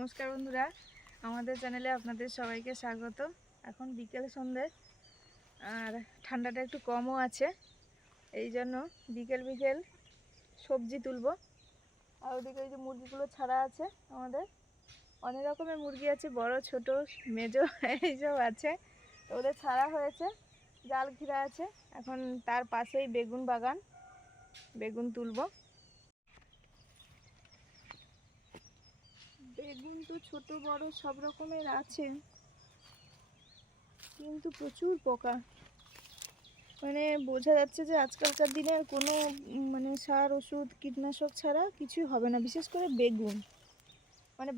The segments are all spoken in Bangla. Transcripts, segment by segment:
নমস্কার বন্ধুরা, আমাদের চ্যানেলে আপনাদের সবাইকে স্বাগত। এখন বিকেল সন্ধ্যে আর ঠান্ডাটা একটু কমও আছে, এই জন্য বিকেল বিকেল সবজি তুলবো। আর ওদিকে এই যে মুরগিগুলো ছাড়া আছে, আমাদের অনেক রকমের মুরগি আছে, বড় ছোট মেজো এইসব আছে। ওদের ছাড়া হয়েছে, জাল ঘিরা আছে। এখন তার পাশেই বেগুন বাগান, বেগুন তুলবো। বেগুন তো ছোট বড় সব রকমের আছে, কিন্তু প্রচুর পোকা। মানে বোঝা যাচ্ছে যে আজকালকার দিনে আর কোনো সার ওষুধ কীটনাশক ছাড়া কিছুই হবে না। বিশেষ করে বেগুন,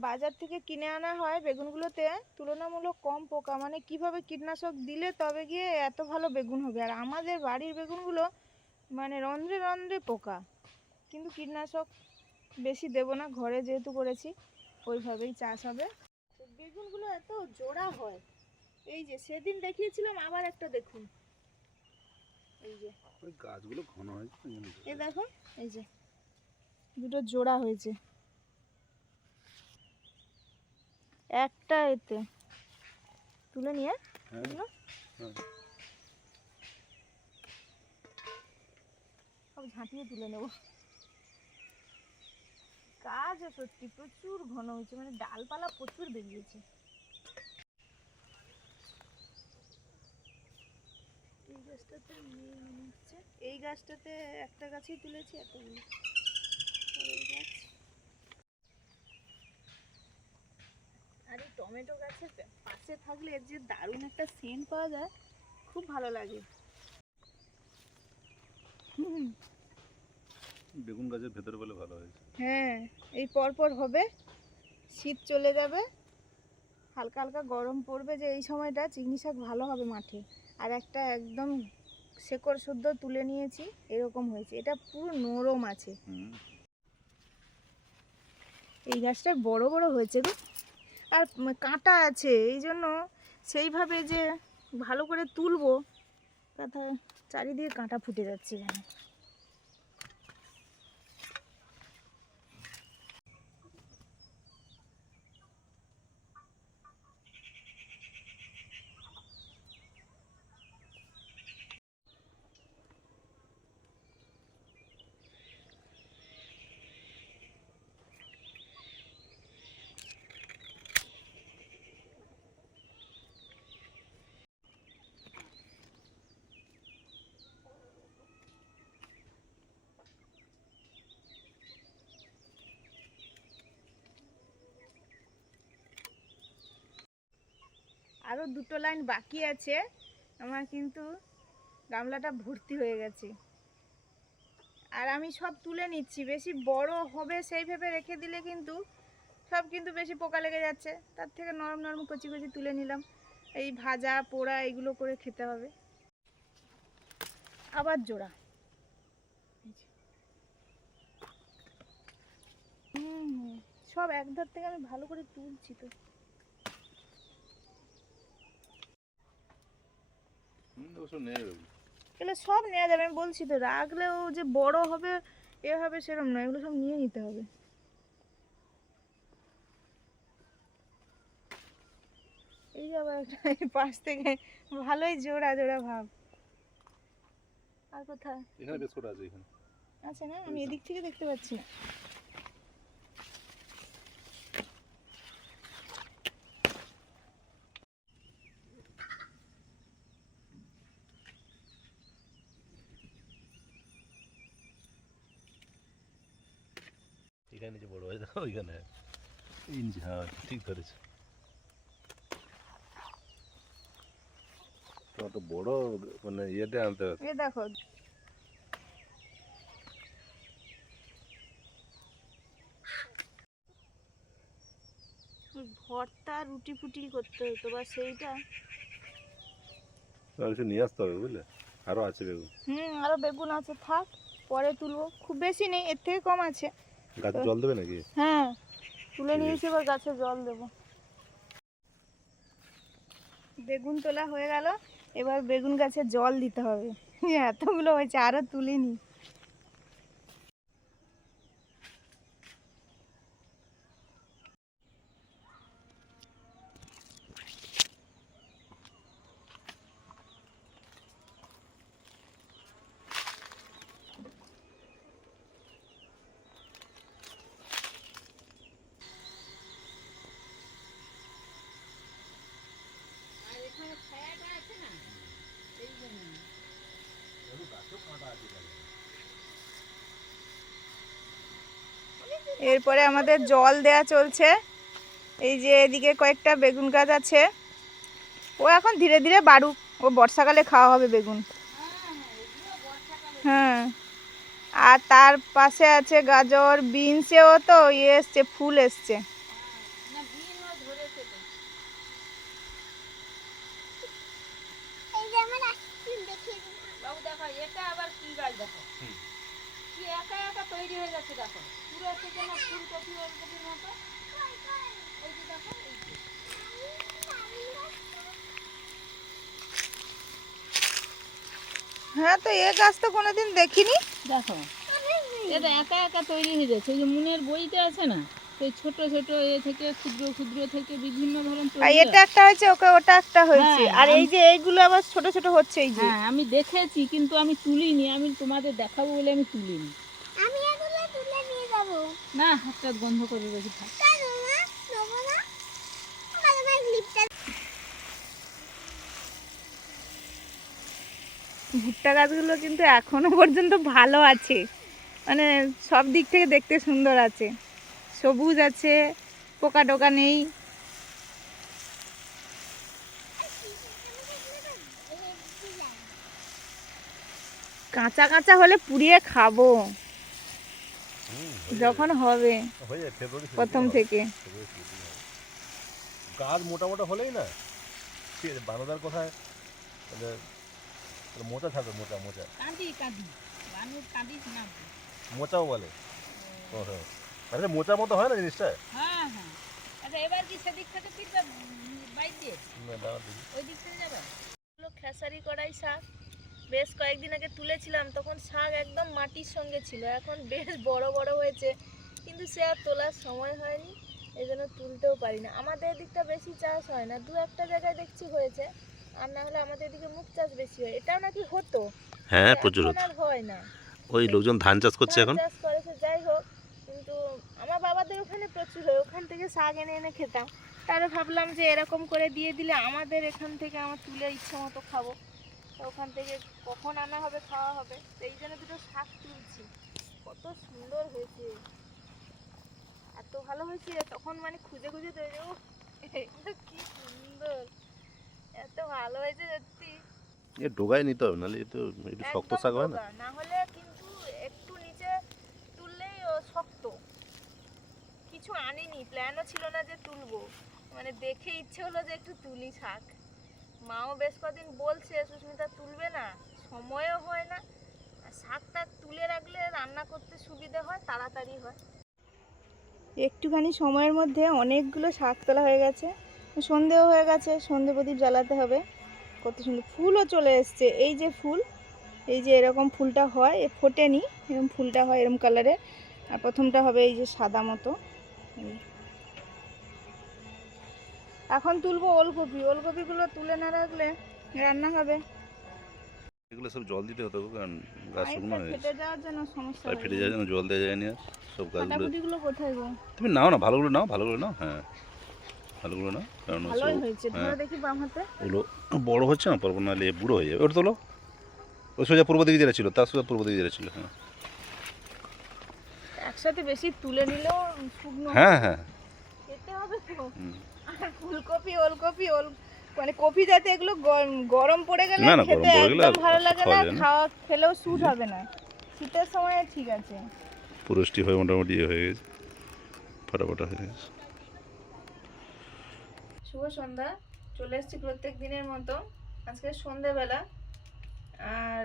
বাজার থেকে কিনে আনা হয় বেগুনগুলোতে তুলনামূলক কম পোকা। কিভাবে কীটনাশক দিলে তবে গিয়ে এত ভালো বেগুন হবে, আর আমাদের বাড়ির বেগুনগুলো রন্ধ্রে রন্ধ্রে পোকা। কিন্তু কীটনাশক বেশি দেবো না, ঘরে যেহেতু করেছি ওইভাবেই চাষ হবে। বেগুনগুলো এত জোড়া হয়, এই যে সেদিন দেখিয়েছিলাম, আবার একটা দেখুন, এই যে ওই গাছগুলো ঘন হয়েছে, এই দেখো এই যে দুটো জোড়া হয়েছে একটা এতে। তুলে নিয়ে সব ঝাঁটিয়ে তুলে নেব। গাছ সত্যি প্রচুর ঘন হয়েছে, ডালপালা প্রচুর বেরিয়েছে। এই গাছটাতে নেই মনে হচ্ছে, এই গাছটাতে একটা গাছই তুলেছি এতগুলো। গাছ আর এই টমেটো গাছের পাশে থাকলে যে দারুণ একটা সেন্ট পাওয়া যায়, খুব ভালো লাগে। বেগুন গাছের ভেতরে বলে ভালো হয়েছে। হ্যাঁ, এই পরপর হবে, শীত চলে যাবে, হালকা হালকা গরম পড়বে, যে এই সময়টা চিংড়ি শাক ভালো হবে মাঠে। আর একটা একদম শেকড় শুদ্ধ তুলে নিয়েছি, এরকম হয়েছে, এটা পুরো নরম আছে। এই গাছটা বড় বড় হয়েছে গো, আর কাঁটা আছে, এই জন্য সেইভাবে যে ভালো করে তুলবো, তাতে চারিদিকে কাঁটা ফুটে যাচ্ছে যেন। আরও দুটো লাইন বাকি আছে আমার, কিন্তু গামলাটা ভর্তি হয়ে গেছে। আর আমি সব তুলে নিচ্ছি, বেশি বড় হবে সেই ভেবে রেখে দিলে কিন্তু সব বেশি পোকা লেগে যাচ্ছে। তার থেকে নরম নরম কচি কচি তুলে নিলাম, এই ভাজা পোড়া এগুলো করে খেতে হবে। আবার জোড়া, সব একধার থেকে আমি ভালো করে তুলছি তো। এগুলো সব নেওয়া যাবে, আমি বলছি তো, রাখলেও যে বড় হবে এ হবে সেরকম নয়, এগুলো সব নিয়ে নিতে হবে। এই যে আবার একটা পাশ থেকে ভালোই জোড়া জোড়া ভাব। আর কোথায় এখানে বেশ করে আছে, এখানে আছে না, আমি এদিক থেকে দেখতে পাচ্ছি না। এখানে যে বড় হয়েছে ওইখানে ইঞ্চি, হ্যাঁ ঠিক ধরেছে। তো বড় ইয়েতে আনতে হবে। এই দেখো ভর্তা রুটি ফুটি করতে হতো, বা সেইটা কিছু নিয়ে আসতে হবে, বুঝলে? আরো আছে বেগুন। আরো বেগুন আছে, থাক পরে তুলবো, খুব বেশি নেই, এর থেকে কম আছে। গাছে জল দেবে নাকি? হ্যাঁ, তুলে নিয়েছি, এবার গাছে জল দেবো। বেগুন তোলা হয়ে গেল, এবার বেগুন গাছে জল দিতে হবে। এতগুলো হয়েছে, আরো তুলিনি। এরপরে আমাদের জল দেয়া চলছে। এই যে এদিকে কয়েকটা বেগুন গাছ আছে, ও এখন ধীরে ধীরে বাড়ুক, ও বর্ষাকালে খাওয়া হবে বেগুন। হ্যাঁ, আর তার পাশে আছে গাজর, বিনসেও তো ইয়ে এসছে, ফুল এসছে। হ্যাঁ, তো এ গাছ তো কোনোদিন দেখিনি। দেখো এটা একা একা তৈরি হয়ে যাচ্ছে। ওই যে মুনের বইতে আছে না, সেই ছোট ছোট এ থেকে ক্ষুদ্র ক্ষুদ্র থেকে বিভিন্ন ধরনের আর এটা একটা হয়েছে, ওটা একটা হয়েছে, হ্যাঁ, আর এই যে এইগুলো আবার ছোট ছোট হচ্ছে। এই যে হ্যাঁ আমি দেখেছি, কিন্তু আমি তুলিনি। আমি তোমাদের দেখাবো বলে আমি তুলিনি। আমি এগুলো তুলে নিয়ে যাব। না, হাতটা বন্ধ করে রেখে থাক। কেন মা? নেবো না। আমার ক্লিপটা ভুট্টা গাছগুলো কিন্তু এখনো পর্যন্ত ভালো আছে, মানে সব দিক থেকে দেখতে সুন্দর আছে, সবুজ আছে, পোকা টোকা নেই। কাঁচা কাঁচা হলে পুড়িয়ে খাবো যখন হবে, হয়ে যায় ফেব্রুয়ারি প্রথম থেকে। গাছ মোটা মোটা হলেই না ঠিক আছে, বানদার কোথায় মোচা থাকবে, মোচা মোচা কাঁদি কাঁদি বানুর কাঁদিস না। মোচাও বলে। আরে মোচার মতো হয় না জিনিসটা। হ্যাঁ হ্যাঁ, আচ্ছা এবার কি সেদিক থেকে ফিরবে বাইক দিয়ে? না, দাঁড়া দেখি। ওই দিক থেকে যাবে? খেসারি কড়াই শাক বেশ কয়েকদিন আগে তুলেছিলাম, তখন শাক একদম মাটির সঙ্গে ছিল, এখন বেশ বড় বড় হয়েছে, কিন্তু সে আর তোলার সময় হয়নি, এই জন্য তুলতেও পারি না। আমাদের এদিকটা বেশি চাষ হয় না, দু একটা জায়গায় দেখছি হয়েছে, আর না হলে আমাদের এদিকে মুখ চাষ বেশি হয়। এটাও নাকি হতো, হ্যাঁ, এখন প্রচুর আর হয় না। ওই লোকজন ধান চাষ করছে ধান এখন। চাষ করেছে, যাই হোক, কিন্তু আমার বাবাদের ওখানে প্রচুর হয়, ওখান থেকে শাক এনে এনে খেতাম। তারও ভাবলাম যে এরকম করে দিয়ে দিলে আমাদের এখান থেকে আমার তুলে ইচ্ছে মতো খাবো, তো ওখান থেকে কখন আনা হবে, খাওয়া হবে, তো এই জন্য দুটো শাক তুলছি। কত সুন্দর হয়েছে, এত ভালো হয়েছে, তখন মানে খুঁজে খুঁজে তৈরি, ও এগুলো কি সুন্দর, এত ভালো হয়েছে সত্যি। এ ডোগায় নিতে হবে, নাহলে এ তো একটু শক্ত একদম শাক হয় না। ডোগা, না হলে কিন্তু একটু নিচে তুললেই ও শক্ত। কিছু আনিনি, প্ল্যানও ছিল না যে তুলবো, মানে দেখে ইচ্ছে হলো যে একটু তুলি শাক। মাও বেশ কদিন বলছে সুস্মিতা তুলবে না, সময়ও হয় না, আর শাকটা তুলে রাখলে রান্না করতে সুবিধে হয়, তাড়াতাড়ি হয়। একটুখানি সময়ের মধ্যে অনেকগুলো শাক তোলা হয়ে গেছে, সন্ধেও হয়ে গেছে, সন্ধে প্রদীপ জ্বালাতে হবে। কত সুন্দর ফুলও চলে এসছে, এই যে ফুল, এই যে এরকম ফুলটা হয়, এ ফোটেনি, এরকম ফুলটা হয় এরকম কালারের, আর প্রথমটা হবে এই যে সাদা মতো। এখন তুলবো ওলকপি, ওলকপিগুলো তুলে না রাখলে রান্না হবে, এগুলো সব জল দিতে হতো, কারণ গাছ শুকনো হয়ে ফেটে যাওয়ার জন্য সমস্যা তাই ফেটে যাওয়ার জন্য জল দেওয়া যায়নি আর। সব গাছগুলো ফাটাফুটিগুলো কোথায় গো? তুমি নাও না, ভালোগুলো নাও, ভালোগুলো নাও। হ্যাঁ, ভালোগুলো নাও, কারণ ভালোই হয়েছে, হ্যাঁ, ধরে দেখি বাম হাতে। ওগুলো বড় হচ্ছে না, পরপর নাহলে বুড়ো হয়ে যাবে। ওটা তোলো, ওই সোজা পূর্ব দিকে যেটা ছিল, তার সোজা পূর্ব দিকে যেটা ছিল। হ্যাঁ একসাথে বেশি তুলে নিলেও শুকনো হ্যাঁ হ্যাঁ, খেতে হবে তো। হুম। আর ফুলকপি, ওলকপি, মানে কপি যাতে এগুলো গরম পড়ে গেলে না না, খেতে গরম পড়ে গেলে একদম ভালো লাগে না, খাওয়া যায় না। খাওয়া খেলেও স্যুট হবে না। শীতের সময় ঠিক আছে। পুরষ্টি হয়ে মোটামুটি ইয়ে হয়ে গেছে, ফাটাফাটা হয়ে গেছে। শুভ সন্ধ্যা, চলে এসেছি প্রত্যেক দিনের মতো আজকে সন্ধ্যেবেলা। আর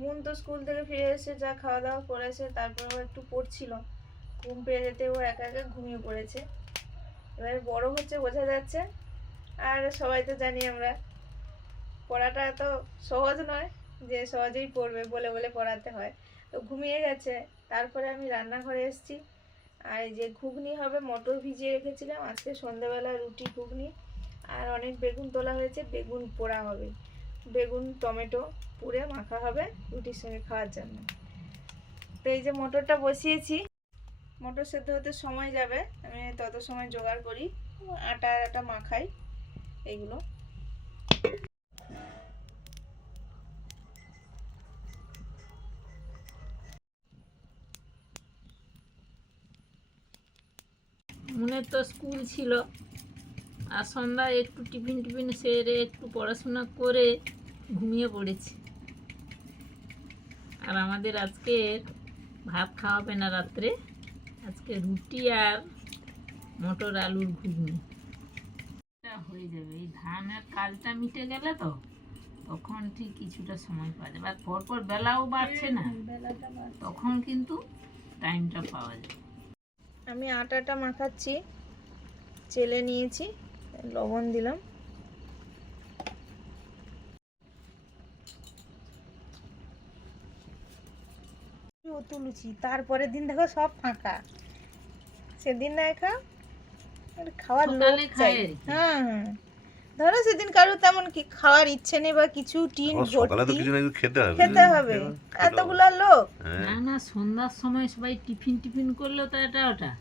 মুন তো স্কুল থেকে ফিরে এসে যা খাওয়া দাওয়া করেছে, তারপর ও একটু পড়ছিল, ঘুম পেয়ে যেতে ও একা একা ঘুমিয়ে পড়েছে। এবারে বড় হচ্ছে বোঝা যাচ্ছে, আর সবাই তো জানি আমরা পড়াটা এত সহজ নয় যে সহজেই পড়বে, বলে বলে পড়াতে হয়, তো ঘুমিয়ে গেছে। তারপরে আমি রান্নাঘরে এসেছি, আর এই যে ঘুগনি হবে, মটর ভিজিয়ে রেখেছিলাম, আজকে সন্ধ্যাবেলা রুটি ঘুগনি, আর অনেক বেগুন তোলা হয়েছে, বেগুন পোড়া হবে, বেগুন টমেটো পুড়ে মাখা হবে রুটির সঙ্গে খাওয়ার জন্য। তো এই যে মটরটা বসিয়েছি, মটর সেদ্ধ হতে সময় যাবে, আমি তত সময় জোগাড় করি, আটা মাখাই এইগুলো। মুনের তো স্কুল ছিল, আর সন্ধ্যায় একটু টিফিন টিফিন সেরে একটু পড়াশোনা করে ঘুমিয়ে পড়েছি। আর আমাদের আজকে ভাত খাওয়াবে না রাত্রে, আজকে রুটি আর মটর আলুর ঘুগনি। এটা হয়ে যাবে, এই ধানের কাজটা মিটে গেলে তো তখন ঠিক কিছুটা সময় পাওয়া যাবে। আর পরপর বেলাও বাড়ছে না, বেলাটা বাড়ছে। তখন কিন্তু টাইমটা পাওয়া যাবে। আমি আটাটা মাখাচ্ছি, চেলে নিয়েছি, লবণ দিলাম। তুলছি, তারপরের দিন দেখো সব ফাঁকা। সেদিন না খাওয়ার লোক সকালে খায় চাই। আর কি। হ্যাঁ হ্যাঁ, ধরো সেদিন কারো তেমন কি খাওয়ার ইচ্ছে নেই বা কিছু, টিন সকালে তো ভর্তি কিছু না কিছু খেতে হবে। খেতে হবে, এতগুলা লোক। হ্যাঁ না না, সন্ধ্যার সময় সবাই টিফিন টিফিন করলো তো এটা ওটা,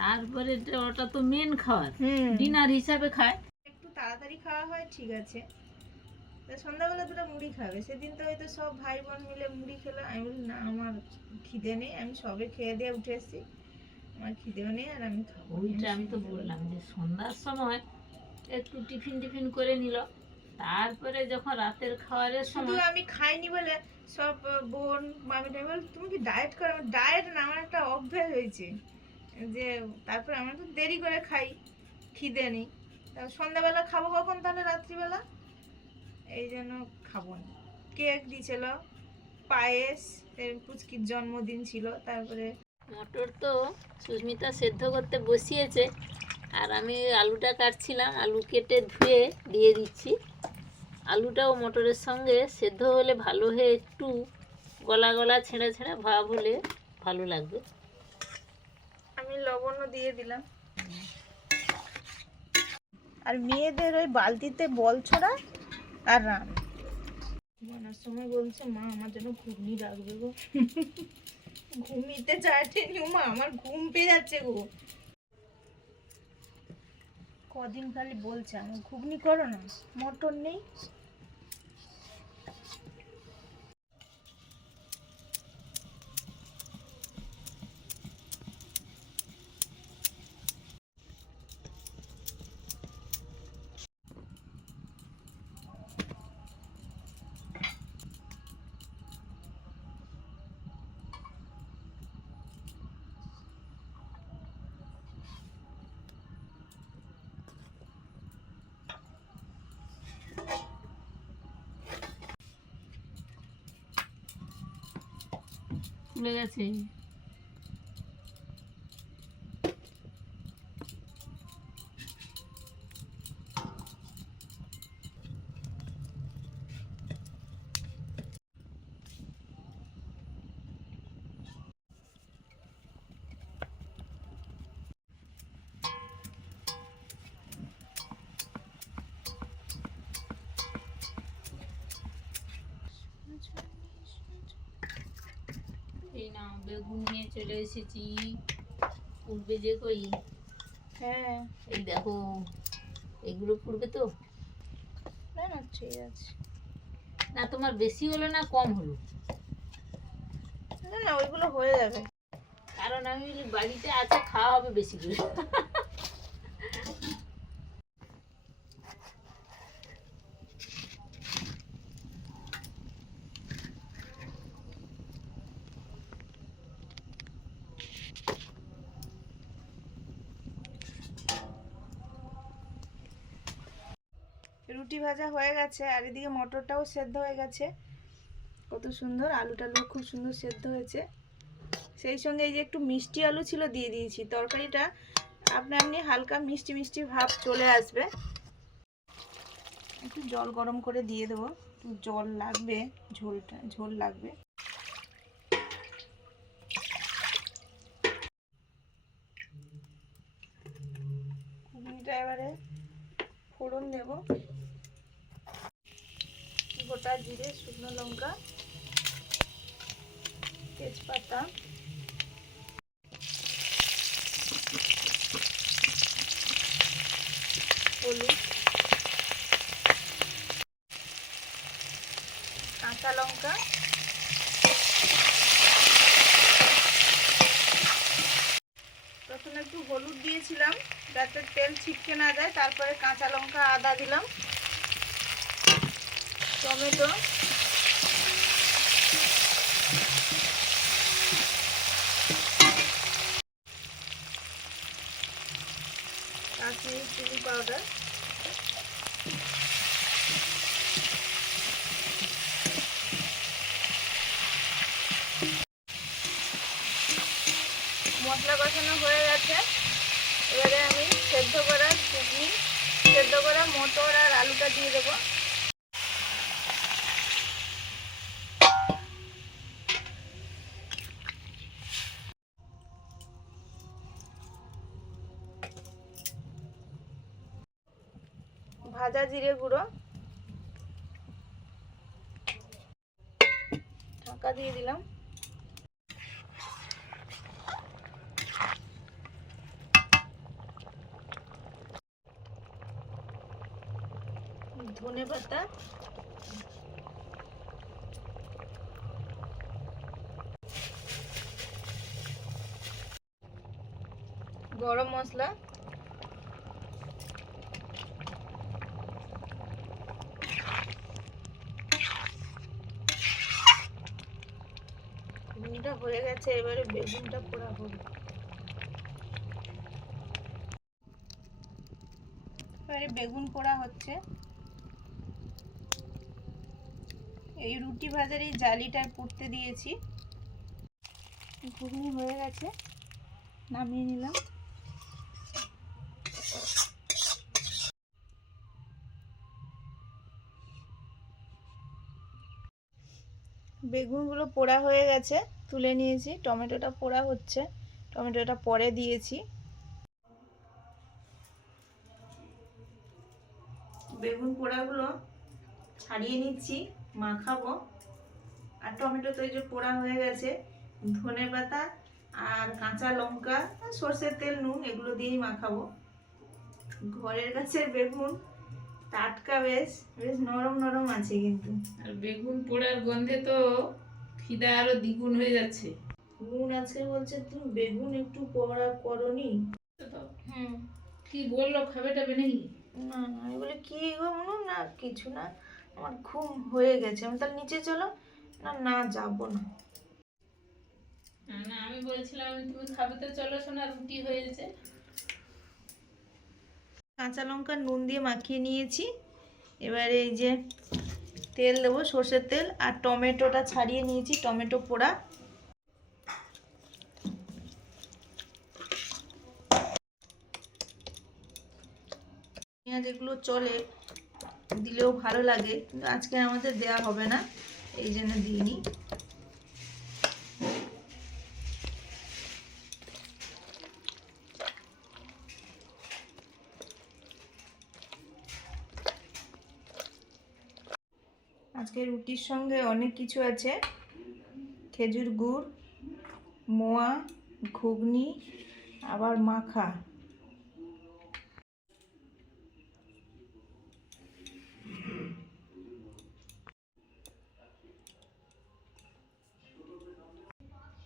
তারপরে ওটা তো মেন খাবার, ডিনার হিসাবে খায়। একটু তাড়াতাড়ি খাওয়া হয় ঠিক আছে, তা সন্ধ্যাবেলা দুটো মুড়ি খাবে। সেদিন তো হয়তো সব ভাই বোন মিলে মুড়ি খেলো। আমি বলি না, আমার খিদে নেই, আমি সবে খেয়ে দিয়ে উঠে এসেছি, আমার খিদেও নেই আর আমি খাবো। ওইটা আমি তো বললাম যে সন্ধ্যার সময় একটু টিফিন টিফিন করে নিল, তারপরে যখন রাতের খাবারের শুধু সময় আমি খাইনি বলে সব বোন মামি টামি বল তুমি কি ডায়েট করো? ডায়েট না, আমার একটা অভ্যাস হয়েছে যে তারপরে আমরা তো দেরি করে খাই, খিদে নেই। তারপর সন্ধ্যাবেলা খাবো কখন তাহলে? রাত্রিবেলা। এই জন্য খাবো না। কেক দিয়েছিল, পায়েস, পুচকির জন্মদিন ছিল। তারপরে মটর তো সুস্মিতা সেদ্ধ করতে বসিয়েছে, আর আমি আলুটা কাটছিলাম, আলু কেটে ধুয়ে দিয়ে দিচ্ছি। আলুটাও মটরের সঙ্গে সেদ্ধ হলে ভালো হয়ে একটু গলা গলা ছেঁড়া ছেঁড়া ভাব হলে ভালো লাগবে। আমি লবণও দিয়ে দিলাম। আর মেয়েদের ওই বালতিতে বল ছোড়া আর রান। ঘুমানোর সময় বলছে মা আমার জন্য ঘুগনি রাখবে গো। ঘুমিতে চাইনি মা, আমার ঘুম পেয়ে যাচ্ছে গো। কদিন খালি বলছে আমার ঘুগনি করো না, মটর নেই। ফুলে গেছে। এই না, বেগুন নিয়ে চলে এসেছি। পুড়বে যে কই, হ্যাঁ এই দেখো, এগুলো পুড়বে তো। না না ঠিক আছে। না তোমার বেশি হলো না কম হলো? না না ওইগুলো হয়ে যাবে। কারণ আমি বলি বাড়িতে আছে, খাওয়া হবে বেশি করে। রুটি ভাজা হয়ে গেছে, আর এদিকে মটরটাও সেদ্ধ হয়ে গেছে। কত সুন্দর, আলুটাও খুব সুন্দর সেদ্ধ হয়েছে। সেই সঙ্গে এই যে একটু মিষ্টি আলু ছিল দিয়ে দিয়েছি। তরকারিটা আপনি আপনি হালকা মিষ্টি মিষ্টি ভাব চলে আসবে। একটু জল গরম করে দিয়ে দেবো, একটু জল লাগবে, ঝোল লাগবে। ঘুগনিটা এবারে ফোড়ন দেব, গোটা জিরে, শুকনো লঙ্কা, তেজপাতা, হলুদ, কাঁচা লঙ্কা, প্রথমে একটু হলুদ দিয়েছিলাম, ছিটকে না যায়। তারপরে কাঁচা লঙ্কা, আদা দিলাম, টমেটো, কাশ্মীরি চিলি পাউডার, মশলা কষানো হয়ে গেছে। এবারে আমি সেদ্ধ করা ঘুগনি, সেদ্ধ করা মটর আর আলুটা দিয়ে দেবো। ভাজা জিরে গুঁড়ো, ঢাকা দিয়ে দিলাম। ধনে পাতা, গরম মশলা, ঘুগনিটা হয়ে গেছে। এবারে বেগুনটা পোড়া হবে। এবারে বেগুন পোড়া হচ্ছে। এই রুটি ভাজার এই জালিটা পুড়তে দিয়েছি। ঘুগনি হয়ে গেছে, নামিয়ে নিলাম। বেগুনগুলো পোড়া হয়ে গেছে, তুলে নিয়েছি। টমেটোটা পোড়া হচ্ছে, টমেটোটা পরে দিয়েছি। বেগুন পোড়াগুলো ছাড়িয়ে নিচ্ছি, মাখাবো। আর টমেটো তো এই যে পোড়া হয়ে গেছে, ধনে পাতা আর কাঁচা লঙ্কা, সর্ষের তেল, নুন এগুলো দিয়েই মাখাবো। ঘরের গাছের বেগুন, টাটকা, বেশ বেশ নরম নরম আছে কিন্তু। আর বেগুন পোড়ার গন্ধে তো খিদা আরো দ্বিগুণ হয়ে যাচ্ছে। নুন আছে বলছে, তুমি বেগুন একটু পোড়া করনি? হুম, কি বললো, খাবে টাবে নাকি? না না, আমি বলি কি গো মনু, না কিছু না, আমার ঘুম হয়ে গেছে, আমি তাহলে নিচে চলো। না না, যাবো না। না, আমি বলছিলাম তুমি খাবে তো চলো শোনা, রুটি হয়েছে। কাঁচা লঙ্কা নুন দিয়ে মাখিয়ে নিয়েছি। এবারে এই যে তেল দেবো, সর্ষের তেল, আর টমেটোটা ছাড়িয়ে নিয়েছি, টমেটো পোড়া। পেঁয়াজ এগুলো চলে, দিলেও ভালো লাগে, কিন্তু আজকে আমাদের দেয়া হবে না, এই জন্য দিইনি। আজকে রুটির সঙ্গে অনেক কিছু আছে, খেজুর গুড়, মোয়া, ঘুগনি, আবার মাখা।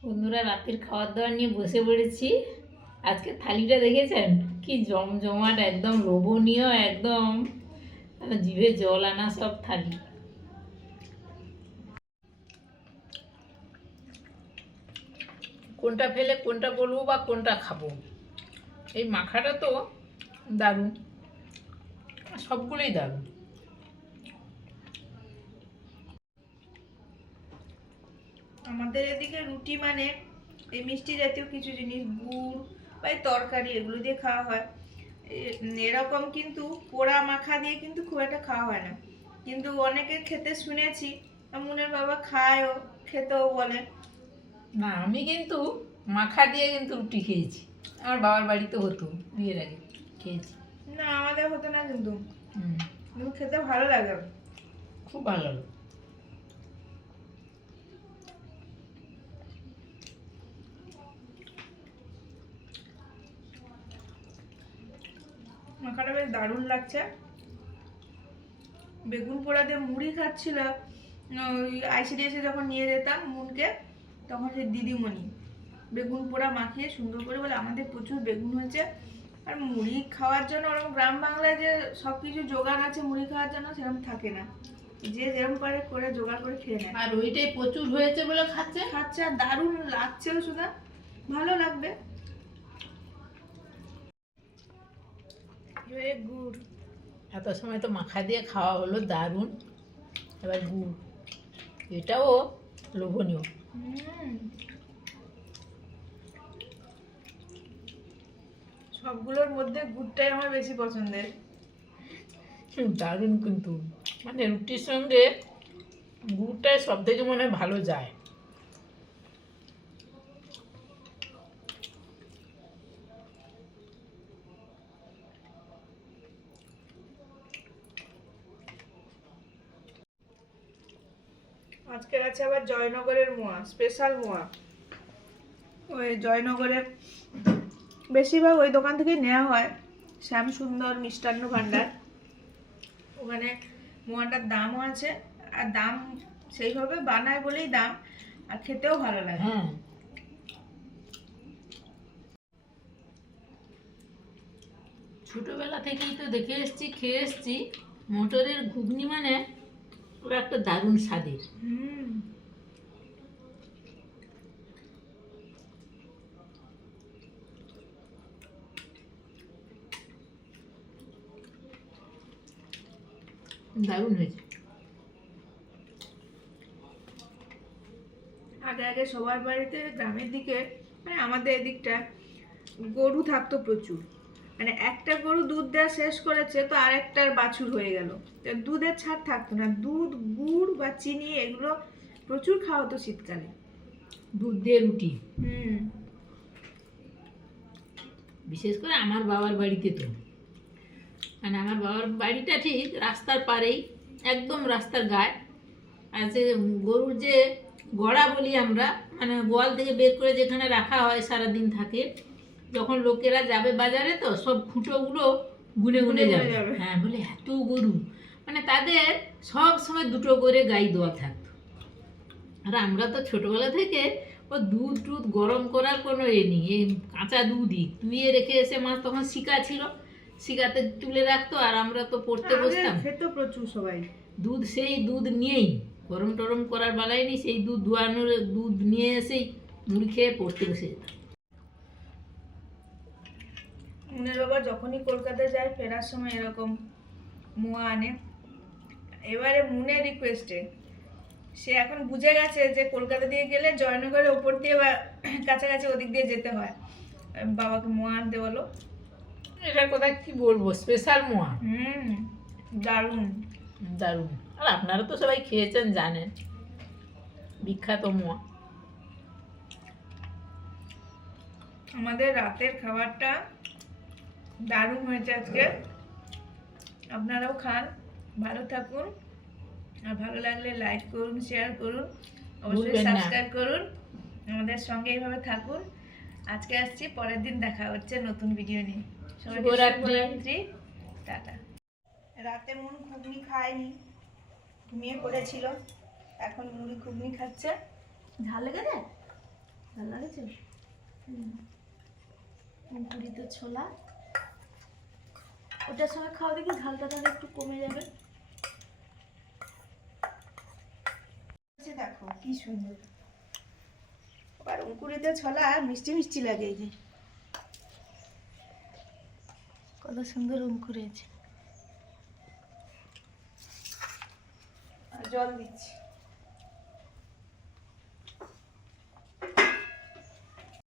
বন্ধুরা, রাতের খাওয়ার দাওয়ার নিয়ে বসে পড়েছি। আজকে থালিটা দেখেছেন কি জমজমাট, একদম লোভনীয়, একদম জিভে জল আনা সব থালি। কোনটা ফেলে কোনটা বলবো বা কোনটা খাবো। এই মাখাটা তো দারুণ, সবগুলোই দারুণ। আমাদের এদিকে রুটি মানে এই মিষ্টি জাতীয় কিছু জিনিস, গুড় বা এই তরকারি, এগুলো দিয়ে খাওয়া হয়। এরকম কিন্তু পোড়া মাখা দিয়ে কিন্তু খুব একটা খাওয়া হয় না, কিন্তু অনেকে খেতে শুনেছি। মুনের বাবা খায়ও, খেতেও বলে। না, আমি কিন্তু মাখা দিয়ে কিন্তু রুটি খেয়েছি, আমার বাবার বাড়িতে হতো, বিয়ের আগে খেয়েছি। না, আমাদের হতো না, কিন্তু হুম, কিন্তু খেতে ভালো লাগে। খুব ভালো লাগলো। মাখাটা বেশ দারুণ লাগছে। বেগুন পোড়া দিয়ে মুড়ি খাচ্ছিল ওই আইসিডিএসে যখন নিয়ে যেতাম মুনকে, তখন সেই দিদিমণি বেগুন পোড়া মাখিয়ে সুন্দর করে বলে, আমাদের প্রচুর বেগুন হয়েছে, আর মুড়ি খাওয়ার জন্য ওরকম গ্রাম বাংলায় যে সব কিছু জোগাড় আছে মুড়ি খাওয়ার জন্য সেরকম থাকে না, যে যেরকম পারে করে জোগাড় করে খেয়ে নেয়। আর ওইটাই প্রচুর হয়েছে বলে খাচ্ছে। খাচ্ছে আর দারুণ লাগছেও, সুধা ভালো লাগবে। এবারে গুড়, এত সময় তো মাখা দিয়ে খাওয়া হলো দারুণ, এবার গুড়, এটাও লোভনীয়। সবগুলোর মধ্যে গুড়টাই আমার বেশি পছন্দের। দারুণ কিন্তু, মানে রুটির সঙ্গে গুড়টাই সব থেকে মনে হয় ভালো যায়। আজকে আছে আবার জয়নগরের মোয়া, স্পেশাল মোয়া। ওই জয়নগরে বেশিরভাগ ওই দোকান থেকেই নেওয়া হয়, শ্যাম সুন্দর মিষ্টান্ন ভাণ্ডার। ওখানে মোয়াটার দামও আছে, আর দাম সেইভাবে বানায় বলেই দাম, আর খেতেও ভালো লাগে। হ্যাঁ, ছোটবেলা থেকেই তো দেখে এসছি, খেয়ে এসছি, মটরের ঘুগনি মানে ওরা একটা দারুণ স্বাদের। দারুণ হয়েছে। আগে আগে সবার বাড়িতে গ্রামের দিকে, মানে আমাদের এদিকটা গরু থাকতো প্রচুর, মানে একটা গরু দুধ দেওয়া শেষ করেছে তো আরেকটার বাছুর হয়ে গেল, দুধের ছাড় থাকতো না। দুধ, গুড় বা চিনি এগুলো প্রচুর খাওয়া হতো শীতকালে। দুধ দিয়ে রুটি, বিশেষ করে আমার বাবার বাড়িতে তো, মানে আমার বাবার বাড়িটা ঠিক রাস্তার পাড়েই, একদম রাস্তার গায়ে। আর যে গরুর যে গড়া বলি আমরা, মানে গোয়াল থেকে বের করে যেখানে রাখা হয় সারাদিন থাকে, যখন লোকেরা যাবে বাজারে তো সব খুঁটোগুলো গুনে গুনে যাবে। হ্যাঁ, বলে এত গরু, মানে তাদের সব সময় দুটো করে গাই দেওয়া থাকতো। আর আমরা তো ছোটবেলা থেকে ও দুধ টুধ গরম করার কোনো নেই, এই কাঁচা দুধই তুইয়ে রেখে এসে মা তখন শিকা ছিল, শিকাতে তুলে রাখতো, আর আমরা তো পড়তে বসতাম। খেত প্রচুর সবাই দুধ, সেই দুধ নিয়েই গরম টরম করার বেলায় নেই, সেই দুধ দুয়ানোর দুধ নিয়ে এসেই মুড়ি খেয়ে পড়তে বসে যেতাম। মুনের বাবা যখনই কলকাতা যায় ফেরার সময় এরকম মোয়া আনে। এবারে মুনের রিকোয়েস্টে সে এখন বুঝে গেছে যে কলকাতা দিয়ে গেলে জয়নগরের ওপর দিয়ে বা কাছাকাছি ওদিক দিয়ে যেতে হয়, বাবাকে মোয়া আনতে বলো। এটার কথা কি বলবো, স্পেশাল মোয়া, দারুণ দারুণ। আর আপনারা তো সবাই খেয়েছেন, জানেন, বিখ্যাত মোয়া। আমাদের রাতের খাবারটা দারুণ হয়েছে আজকে, আপনারাও খান, ভালো থাকুন, আর ভালো লাগলে লাইক করুন, শেয়ার করুন, অবশ্যই ভুলবেন না। সাবস্ক্রাইব করুন, আমাদের সঙ্গে এইভাবে থাকুন। আজকে আসছি, পরের দিন দেখা হচ্ছে নতুন ভিডিও নিয়ে। সবাইকে শুভরাত্রি। শুভরাত্রি, টাটা। রাতে মুন ঘুগনি খায়নি, ঘুমিয়ে পড়েছিল, এখন মুড়ি ঘুগনি খাচ্ছে। ঝাল লেগেছে? ঝাল লাগেছে? মুড়িতে ছোলা, ওটার সঙ্গে খাওয়া দেখি ঝালটা তাহলে একটু কমে যাবে। দেখো কি সুন্দর, আর অঙ্কুরিতে ছোলা মিষ্টি মিষ্টি লাগে, এই যে কত সুন্দর অঙ্কুর হয়েছে। আর জল দিচ্ছি।